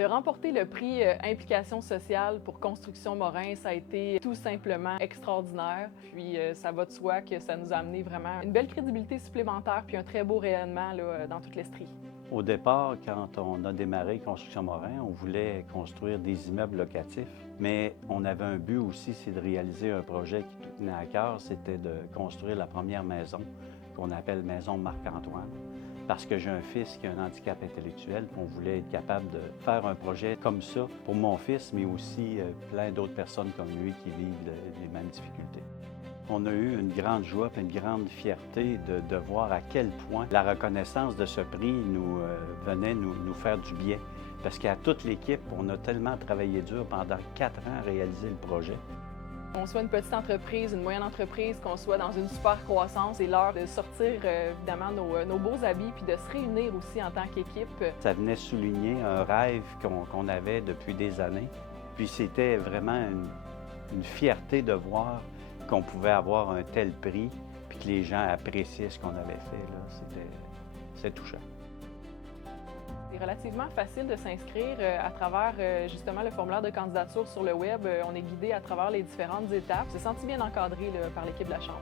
De remporter le prix Implication sociale pour Construction Morin, ça a été tout simplement extraordinaire. Puis ça va de soi que ça nous a amené vraiment une belle crédibilité supplémentaire puis un très beau rayonnement là, dans toute l'Estrie. Au départ, quand on a démarré Construction Morin, on voulait construire des immeubles locatifs, mais on avait un but aussi, c'est de réaliser un projet qui nous tenait à cœur, c'était de construire la première maison qu'on appelle Maison Marc-Antoine. Parce que j'ai un fils qui a un handicap intellectuel, on voulait être capable de faire un projet comme ça pour mon fils, mais aussi plein d'autres personnes comme lui qui vivent les mêmes difficultés. On a eu une grande joie et une grande fierté de voir à quel point la reconnaissance de ce prix venait nous faire du bien. Parce qu'à toute l'équipe, on a tellement travaillé dur pendant 4 ans à réaliser le projet. Qu'on soit une petite entreprise, une moyenne entreprise, qu'on soit dans une super croissance, c'est l'heure de sortir évidemment nos beaux habits puis de se réunir aussi en tant qu'équipe. Ça venait souligner un rêve qu'on avait depuis des années. Puis c'était vraiment une fierté de voir qu'on pouvait avoir un tel prix puis que les gens appréciaient ce qu'on avait fait. C'était touchant. C'est relativement facile de s'inscrire à travers justement le formulaire de candidature sur le web. On est guidé à travers les différentes étapes. On s'est senti bien encadré là, par l'équipe de la Chambre.